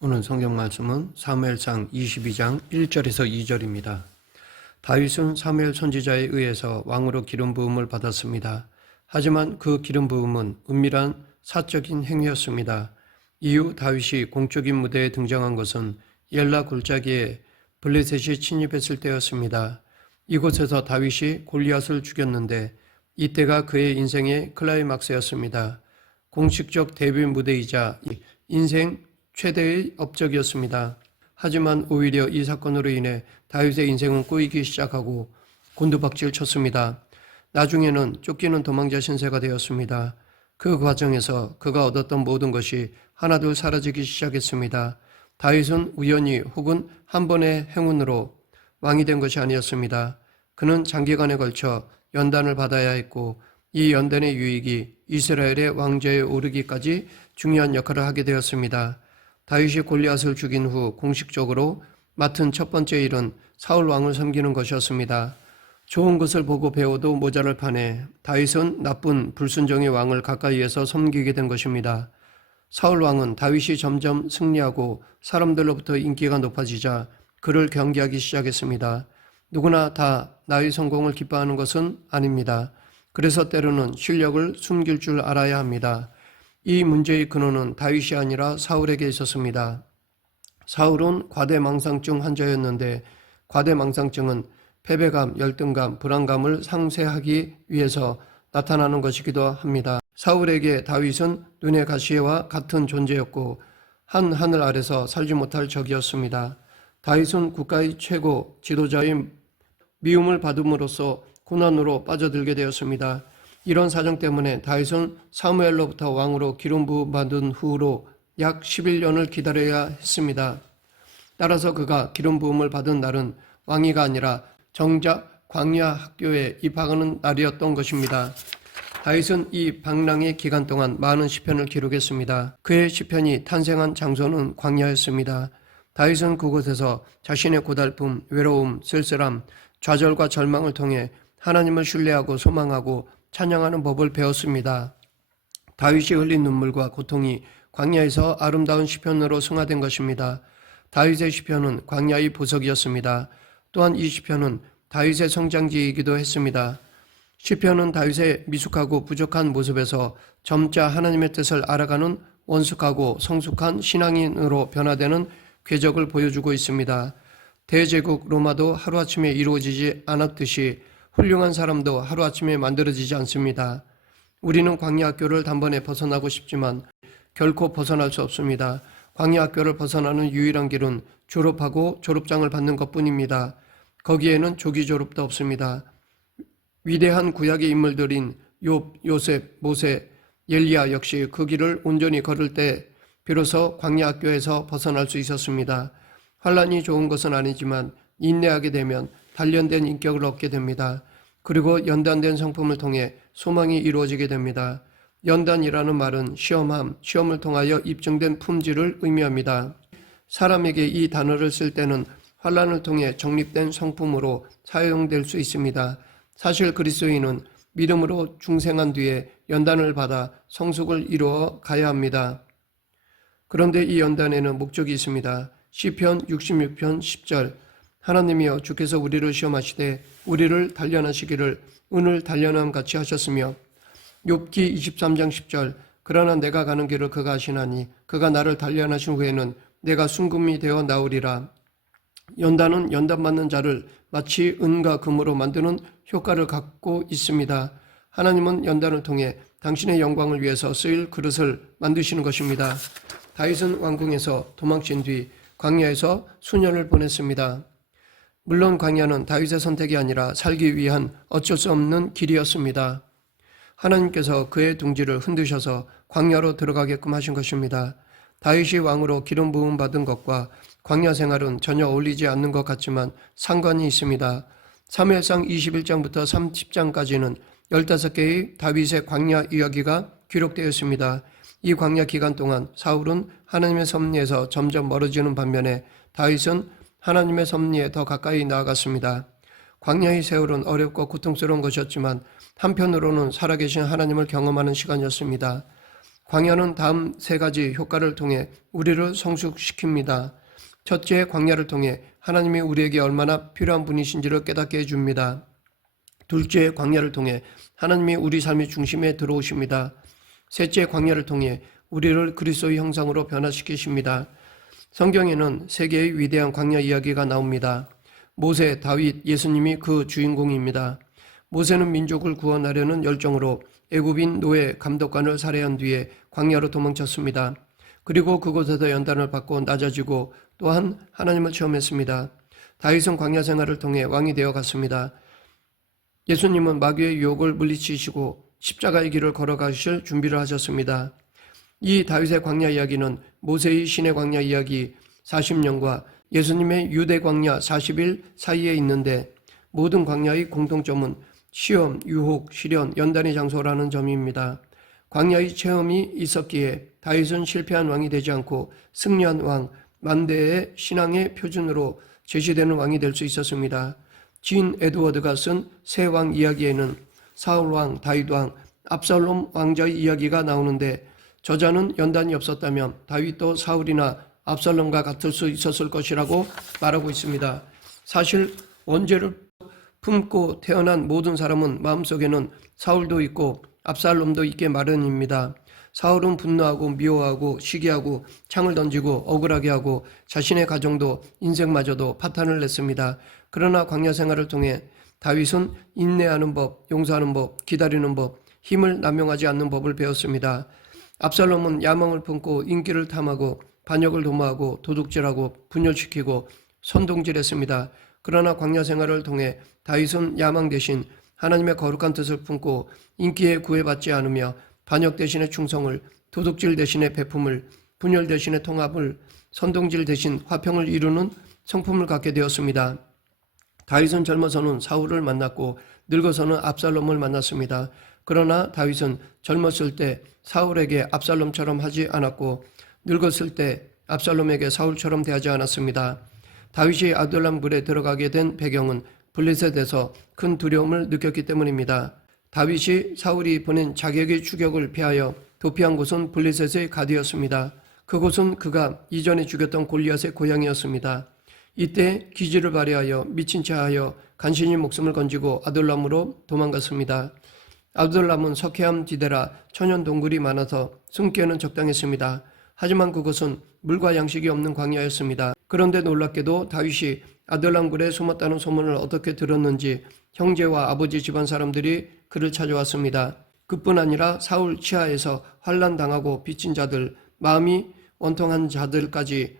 오늘 성경 말씀은 사무엘상 22장 1절에서 2절입니다. 다윗은 사무엘 선지자에 의해서 왕으로 기름 부음을 받았습니다. 하지만 그 기름 부음은 은밀한 사적인 행위였습니다. 이후 다윗이 공적인 무대에 등장한 것은 엘라 골짜기에 블레셋이 침입했을 때였습니다. 이곳에서 다윗이 골리앗을 죽였는데 이때가 그의 인생의 클라이막스였습니다. 공식적 데뷔 무대이자 인생 최대의 업적이었습니다. 하지만 오히려 이 사건으로 인해 다윗의 인생은 꼬이기 시작하고 곤두박질 쳤습니다. 나중에는 쫓기는 도망자 신세가 되었습니다. 그 과정에서 그가 얻었던 모든 것이 하나둘 사라지기 시작했습니다. 다윗은 우연히 혹은 한 번의 행운으로 왕이 된 것이 아니었습니다. 그는 장기간에 걸쳐 연단을 받아야 했고 이 연단의 유익이 이스라엘의 왕좌에 오르기까지 중요한 역할을 하게 되었습니다. 다윗이 골리앗을 죽인 후 공식적으로 맡은 첫 번째 일은 사울 왕을 섬기는 것이었습니다. 좋은 것을 보고 배워도 모자랄 판에 다윗은 나쁜 불순종의 왕을 가까이에서 섬기게 된 것입니다. 사울 왕은 다윗이 점점 승리하고 사람들로부터 인기가 높아지자 그를 경계하기 시작했습니다. 누구나 다 나의 성공을 기뻐하는 것은 아닙니다. 그래서 때로는 실력을 숨길 줄 알아야 합니다. 이 문제의 근원은 다윗이 아니라 사울에게 있었습니다. 사울은 과대망상증 환자였는데 과대망상증은 패배감, 열등감, 불안감을 상쇄하기 위해서 나타나는 것이기도 합니다. 사울에게 다윗은 눈의 가시와 같은 존재였고 한 하늘 아래서 살지 못할 적이었습니다. 다윗은 국가의 최고 지도자의 미움을 받음으로써 고난으로 빠져들게 되었습니다. 이런 사정 때문에 다윗은 사무엘로부터 왕으로 기름 부음 받은 후로 약 11년을 기다려야 했습니다. 따라서 그가 기름 부음을 받은 날은 왕위가 아니라 정작 광야 학교에 입학하는 날이었던 것입니다. 다윗은 이 방랑의 기간 동안 많은 시편을 기록했습니다. 그의 시편이 탄생한 장소는 광야였습니다. 다윗은 그곳에서 자신의 고달픔, 외로움, 쓸쓸함, 좌절과 절망을 통해 하나님을 신뢰하고 소망하고 찬양하는 법을 배웠습니다. 다윗이 흘린 눈물과 고통이 광야에서 아름다운 시편으로 승화된 것입니다. 다윗의 시편은 광야의 보석이었습니다. 또한 이 시편은 다윗의 성장기이기도 했습니다. 시편은 다윗의 미숙하고 부족한 모습에서 점차 하나님의 뜻을 알아가는 원숙하고 성숙한 신앙인으로 변화되는 궤적을 보여주고 있습니다. 대제국 로마도 하루아침에 이루어지지 않았듯이 훌륭한 사람도 하루아침에 만들어지지 않습니다. 우리는 광야학교를 단번에 벗어나고 싶지만 결코 벗어날 수 없습니다. 광야학교를 벗어나는 유일한 길은 졸업하고 졸업장을 받는 것뿐입니다. 거기에는 조기 졸업도 없습니다. 위대한 구약의 인물들인 욥, 요셉, 모세, 엘리야 역시 그 길을 온전히 걸을 때 비로소 광야학교에서 벗어날 수 있었습니다. 환란이 좋은 것은 아니지만 인내하게 되면 단련된 인격을 얻게 됩니다. 그리고 연단된 성품을 통해 소망이 이루어지게 됩니다. 연단이라는 말은 시험함, 시험을 통하여 입증된 품질을 의미합니다. 사람에게 이 단어를 쓸 때는 환란을 통해 정립된 성품으로 사용될 수 있습니다. 사실 그리스도인은 믿음으로 중생한 뒤에 연단을 받아 성숙을 이루어 가야 합니다. 그런데 이 연단에는 목적이 있습니다. 시편 66편 10절 하나님이여 주께서 우리를 시험하시되 우리를 단련하시기를 은을 단련함 같이 하셨으며 욥기 23장 10절 그러나 내가 가는 길을 그가 아시나니 그가 나를 단련하신 후에는 내가 순금이 되어 나오리라. 연단은 연단받는 자를 마치 은과 금으로 만드는 효과를 갖고 있습니다. 하나님은 연단을 통해 당신의 영광을 위해서 쓰일 그릇을 만드시는 것입니다. 다윗은 왕궁에서 도망친 뒤 광야에서 수년을 보냈습니다. 물론 광야는 다윗의 선택이 아니라 살기 위한 어쩔 수 없는 길이었습니다. 하나님께서 그의 둥지를 흔드셔서 광야로 들어가게끔 하신 것입니다. 다윗이 왕으로 기름 부음 받은 것과 광야 생활은 전혀 어울리지 않는 것 같지만 상관이 있습니다. 사무엘상 21장부터 30장까지는 15개의 다윗의 광야 이야기가 기록되어 있습니다. 이 광야 기간 동안 사울은 하나님의 섭리에서 점점 멀어지는 반면에 다윗은 하나님의 섭리에 더 가까이 나아갔습니다. 광야의 세월은 어렵고 고통스러운 것이었지만 한편으로는 살아계신 하나님을 경험하는 시간이었습니다. 광야는 다음 세 가지 효과를 통해 우리를 성숙시킵니다. 첫째, 광야를 통해 하나님이 우리에게 얼마나 필요한 분이신지를 깨닫게 해줍니다. 둘째, 광야를 통해 하나님이 우리 삶의 중심에 들어오십니다. 셋째, 광야를 통해 우리를 그리스도의 형상으로 변화시키십니다. 성경에는 세 개의 위대한 광야 이야기가 나옵니다. 모세, 다윗, 예수님이 그 주인공입니다. 모세는 민족을 구원하려는 열정으로 애굽인 노예 감독관을 살해한 뒤에 광야로 도망쳤습니다. 그리고 그곳에서 연단을 받고 낮아지고 또한 하나님을 체험했습니다. 다윗은 광야 생활을 통해 왕이 되어 갔습니다. 예수님은 마귀의 유혹을 물리치시고 십자가의 길을 걸어가실 준비를 하셨습니다. 이 다윗의 광야 이야기는 모세의 신의 광야 이야기 40년과 예수님의 유대 광야 40일 사이에 있는데 모든 광야의 공통점은 시험, 유혹, 시련, 연단의 장소라는 점입니다. 광야의 체험이 있었기에 다윗은 실패한 왕이 되지 않고 승리한 왕, 만대의 신앙의 표준으로 제시되는 왕이 될 수 있었습니다. 진 에드워드가 쓴 새 왕 이야기에는 사울 왕, 다윗 왕, 압살롬 왕자의 이야기가 나오는데 저자는 연단이 없었다면 다윗도 사울이나 압살롬과 같을 수 있었을 것이라고 말하고 있습니다. 사실 원죄를 품고 태어난 모든 사람은 마음속에는 사울도 있고 압살롬도 있게 마련입니다. 사울은 분노하고 미워하고 시기하고 창을 던지고 억울하게 하고 자신의 가정도 인생마저도 파탄을 냈습니다. 그러나 광야 생활을 통해 다윗은 인내하는 법, 용서하는 법, 기다리는 법, 힘을 남용하지 않는 법을 배웠습니다. 압살롬은 야망을 품고 인기를 탐하고 반역을 도모하고 도둑질하고 분열시키고 선동질했습니다. 그러나 광야 생활을 통해 다윗은 야망 대신 하나님의 거룩한 뜻을 품고 인기에 구애받지 않으며 반역 대신의 충성을, 도둑질 대신의 배품을, 분열 대신의 통합을, 선동질 대신 화평을 이루는 성품을 갖게 되었습니다. 다윗은 젊어서는 사울을 만났고 늙어서는 압살롬을 만났습니다. 그러나 다윗은 젊었을 때 사울에게 압살롬처럼 하지 않았고 늙었을 때 압살롬에게 사울처럼 대하지 않았습니다. 다윗이 아둘람 굴에 들어가게 된 배경은 블레셋에서 큰 두려움을 느꼈기 때문입니다. 다윗이 사울이 보낸 자객의 추격을 피하여 도피한 곳은 블레셋의 가드였습니다. 그곳은 그가 이전에 죽였던 골리앗의 고향이었습니다. 이때 기지를 발휘하여 미친 체하여 간신히 목숨을 건지고 아둘람으로 도망갔습니다. 아둘람은 석회암 지대라 천연 동굴이 많아서 숨기에는 적당했습니다. 하지만 그곳은 물과 양식이 없는 광야였습니다. 그런데 놀랍게도 다윗이 아둘람굴에 숨었다는 소문을 어떻게 들었는지 형제와 아버지 집안 사람들이 그를 찾아왔습니다. 그뿐 아니라 사울 치하에서 환난당하고 빚진 자들, 마음이 원통한 자들까지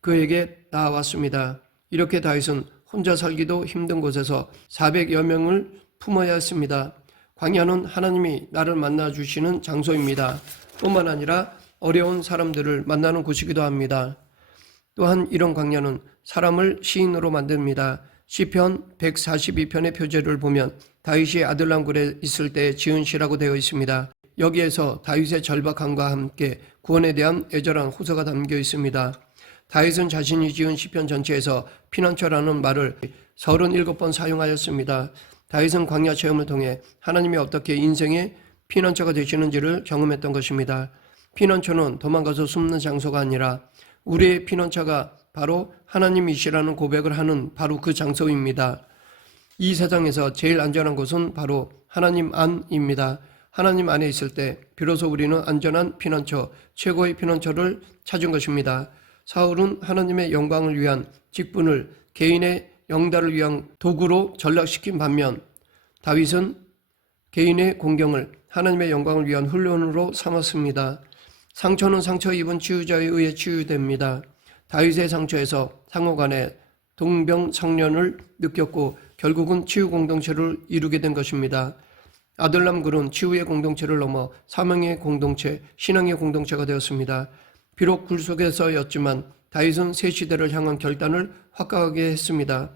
그에게 나아왔습니다. 이렇게 다윗은 혼자 살기도 힘든 곳에서 400여 명을 품어야 했습니다. 광야는 하나님이 나를 만나주시는 장소입니다. 뿐만 아니라 어려운 사람들을 만나는 곳이기도 합니다. 또한 이런 광야는 사람을 시인으로 만듭니다. 시편 142편의 표제를 보면 다윗이 아둘람굴에 있을 때 지은 시라고 되어 있습니다. 여기에서 다윗의 절박함과 함께 구원에 대한 애절한 호소가 담겨 있습니다. 다윗은 자신이 지은 시편 전체에서 피난처라는 말을 37번 사용하였습니다. 다윗은 광야 체험을 통해 하나님이 어떻게 인생의 피난처가 되시는지를 경험했던 것입니다. 피난처는 도망가서 숨는 장소가 아니라 우리의 피난처가 바로 하나님이시라는 고백을 하는 바로 그 장소입니다. 이 세상에서 제일 안전한 곳은 바로 하나님 안입니다. 하나님 안에 있을 때 비로소 우리는 안전한 피난처, 최고의 피난처를 찾은 것입니다. 사울은 하나님의 영광을 위한 직분을 개인의 영달을 위한 도구로 전락시킨 반면 다윗은 개인의 공경을 하나님의 영광을 위한 훈련으로 삼았습니다. 상처는 상처 입은 치유자에 의해 치유됩니다. 다윗의 상처에서 상호간의 동병상련을 느꼈고 결국은 치유 공동체를 이루게 된 것입니다. 아둘람굴은 치유의 공동체를 넘어 사명의 공동체, 신앙의 공동체가 되었습니다. 비록 굴 속에서였지만 다윗은 새 시대를 향한 결단을 확고하게 했습니다.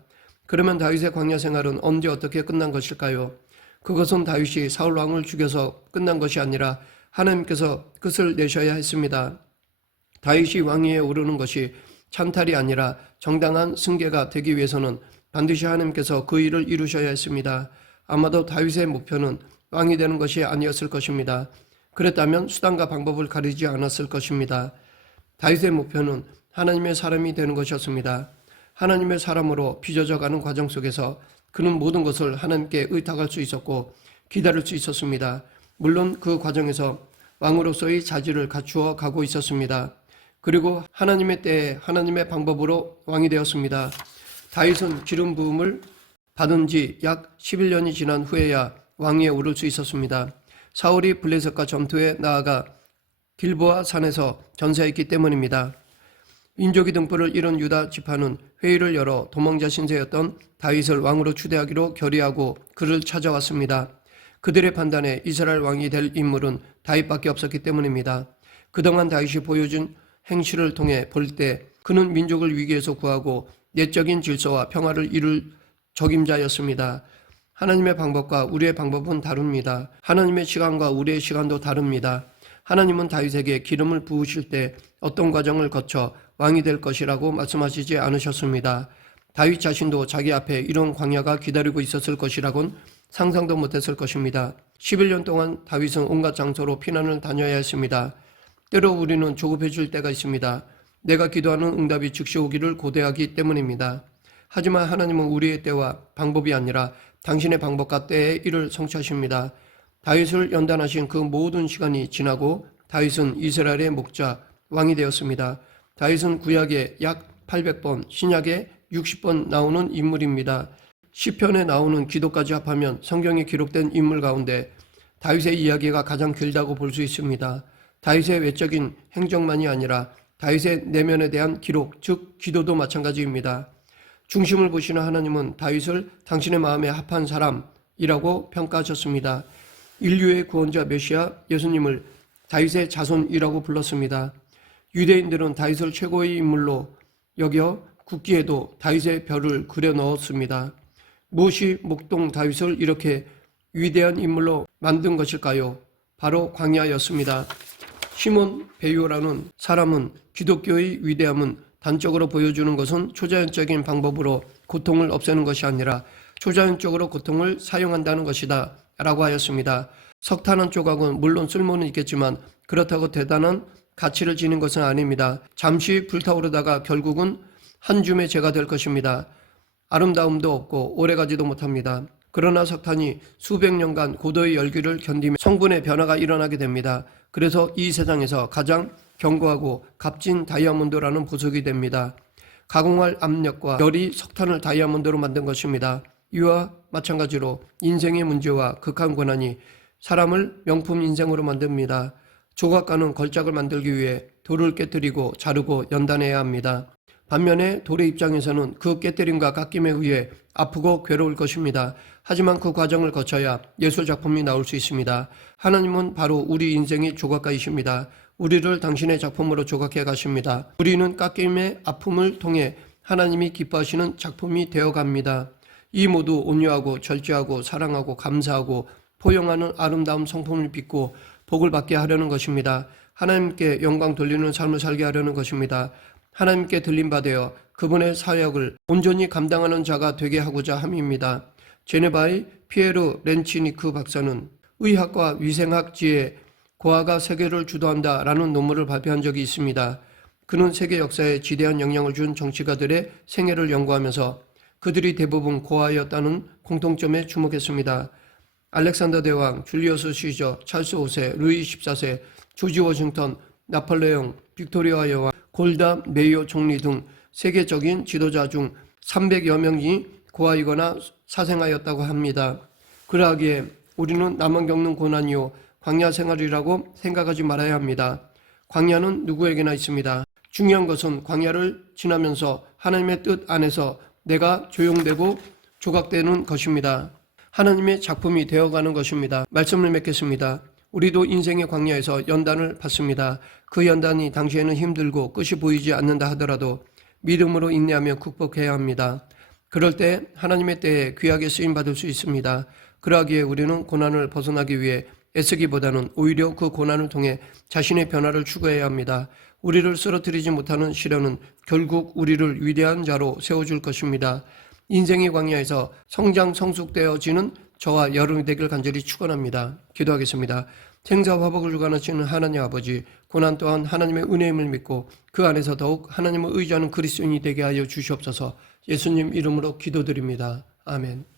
그러면 다윗의 광야 생활은 언제 어떻게 끝난 것일까요? 그것은 다윗이 사울 왕을 죽여서 끝난 것이 아니라 하나님께서 끝을 내셔야 했습니다. 다윗이 왕위에 오르는 것이 찬탈이 아니라 정당한 승계가 되기 위해서는 반드시 하나님께서 그 일을 이루셔야 했습니다. 아마도 다윗의 목표는 왕이 되는 것이 아니었을 것입니다. 그랬다면 수단과 방법을 가리지 않았을 것입니다. 다윗의 목표는 하나님의 사람이 되는 것이었습니다. 하나님의 사람으로 빚어져가는 과정 속에서 그는 모든 것을 하나님께 의탁할 수 있었고 기다릴 수 있었습니다. 물론 그 과정에서 왕으로서의 자질을 갖추어 가고 있었습니다. 그리고 하나님의 때에 하나님의 방법으로 왕이 되었습니다. 다윗은 기름 부음을 받은 지 약 11년이 지난 후에야 왕위에 오를 수 있었습니다. 사울이 블레셋과 전투에 나아가 길보아 산에서 전사했기 때문입니다. 민족이 등불을 잃은 유다 지파는 회의를 열어 도망자 신세였던 다윗을 왕으로 추대하기로 결의하고 그를 찾아왔습니다. 그들의 판단에 이스라엘 왕이 될 인물은 다윗밖에 없었기 때문입니다. 그동안 다윗이 보여준 행실을 통해 볼 때 그는 민족을 위기에서 구하고 내적인 질서와 평화를 이룰 적임자였습니다. 하나님의 방법과 우리의 방법은 다릅니다. 하나님의 시간과 우리의 시간도 다릅니다. 하나님은 다윗에게 기름을 부으실 때 어떤 과정을 거쳐 왕이 될 것이라고 말씀하시지 않으셨습니다. 다윗 자신도 자기 앞에 이런 광야가 기다리고 있었을 것이라곤 상상도 못했을 것입니다. 11년 동안 다윗은 온갖 장소로 피난을 다녀야 했습니다. 때로 우리는 조급해질 때가 있습니다. 내가 기도하는 응답이 즉시 오기를 고대하기 때문입니다. 하지만 하나님은 우리의 때와 방법이 아니라 당신의 방법과 때에 이를 성취하십니다. 다윗을 연단하신 그 모든 시간이 지나고 다윗은 이스라엘의 목자, 왕이 되었습니다. 다윗은 구약에 약 800번, 신약에 60번 나오는 인물입니다. 시편에 나오는 기도까지 합하면 성경에 기록된 인물 가운데 다윗의 이야기가 가장 길다고 볼 수 있습니다. 다윗의 외적인 행적만이 아니라 다윗의 내면에 대한 기록, 즉 기도도 마찬가지입니다. 중심을 보시는 하나님은 다윗을 당신의 마음에 합한 사람이라고 평가하셨습니다. 인류의 구원자 메시아 예수님을 다윗의 자손이라고 불렀습니다. 유대인들은 다윗을 최고의 인물로 여겨 국기에도 다윗의 별을 그려 넣었습니다. 무엇이 목동 다윗을 이렇게 위대한 인물로 만든 것일까요? 바로 광야였습니다. 시몬 베요라는 사람은 기독교의 위대함은 단적으로 보여주는 것은 초자연적인 방법으로 고통을 없애는 것이 아니라 초자연적으로 고통을 사용한다는 것이다 라고 하였습니다. 석탄 한 조각은 물론 쓸모는 있겠지만 그렇다고 대단한 가치를 지닌 것은 아닙니다. 잠시 불타오르다가 결국은 한 줌의 재가 될 것입니다. 아름다움도 없고 오래가지도 못합니다. 그러나 석탄이 수백 년간 고도의 열기를 견디며 성분의 변화가 일어나게 됩니다. 그래서 이 세상에서 가장 견고하고 값진 다이아몬드라는 보석이 됩니다. 가공할 압력과 열이 석탄을 다이아몬드로 만든 것입니다. 이와 마찬가지로 인생의 문제와 극한 고난이 사람을 명품 인생으로 만듭니다. 조각가는 걸작을 만들기 위해 돌을 깨뜨리고 자르고 연단해야 합니다. 반면에 돌의 입장에서는 그 깨뜨림과 깎임에 의해 아프고 괴로울 것입니다. 하지만 그 과정을 거쳐야 예술작품이 나올 수 있습니다. 하나님은 바로 우리 인생의 조각가이십니다. 우리를 당신의 작품으로 조각해 가십니다. 우리는 깎임의 아픔을 통해 하나님이 기뻐하시는 작품이 되어갑니다. 이 모두 온유하고 절제하고 사랑하고 감사하고 포용하는 아름다운 성품을 빚고 복을 받게 하려는 것입니다. 하나님께 영광 돌리는 삶을 살게 하려는 것입니다. 하나님께 들림받아 그분의 사역을 온전히 감당하는 자가 되게 하고자 함입니다. 제네바의 피에르 렌치니크 박사는 의학과 위생학지에 고아가 세계를 주도한다라는 논문을 발표한 적이 있습니다. 그는 세계 역사에 지대한 영향을 준 정치가들의 생애를 연구하면서 그들이 대부분 고아였다는 공통점에 주목했습니다. 알렉산더 대왕, 줄리어스 시저, 찰스 5세, 루이 14세, 조지 워싱턴, 나폴레옹, 빅토리아 여왕, 골다 메이어 총리 등 세계적인 지도자 중 300여 명이 고아이거나 사생아였다고 합니다. 그러하기에 우리는 나만 겪는 고난이요 광야 생활이라고 생각하지 말아야 합니다. 광야는 누구에게나 있습니다. 중요한 것은 광야를 지나면서 하나님의 뜻 안에서 내가 조용되고 조각되는 것입니다. 하나님의 작품이 되어가는 것입니다. 말씀을 맺겠습니다. 우리도 인생의 광야에서 연단을 받습니다. 그 연단이 당시에는 힘들고 끝이 보이지 않는다 하더라도 믿음으로 인내하며 극복해야 합니다. 그럴 때 하나님의 때에 귀하게 쓰임받을 수 있습니다. 그러하기에 우리는 고난을 벗어나기 위해 애쓰기보다는 오히려 그 고난을 통해 자신의 변화를 추구해야 합니다. 우리를 쓰러뜨리지 못하는 시련은 결국 우리를 위대한 자로 세워줄 것입니다. 인생의 광야에서 성장 성숙되어지는 저와 여러분이 되길 간절히 축원합니다. 기도하겠습니다. 생사와 화복을 주관하시는 하나님 아버지, 고난 또한 하나님의 은혜임을 믿고 그 안에서 더욱 하나님을 의지하는 그리스도인이 되게 하여 주시옵소서. 예수님 이름으로 기도드립니다. 아멘.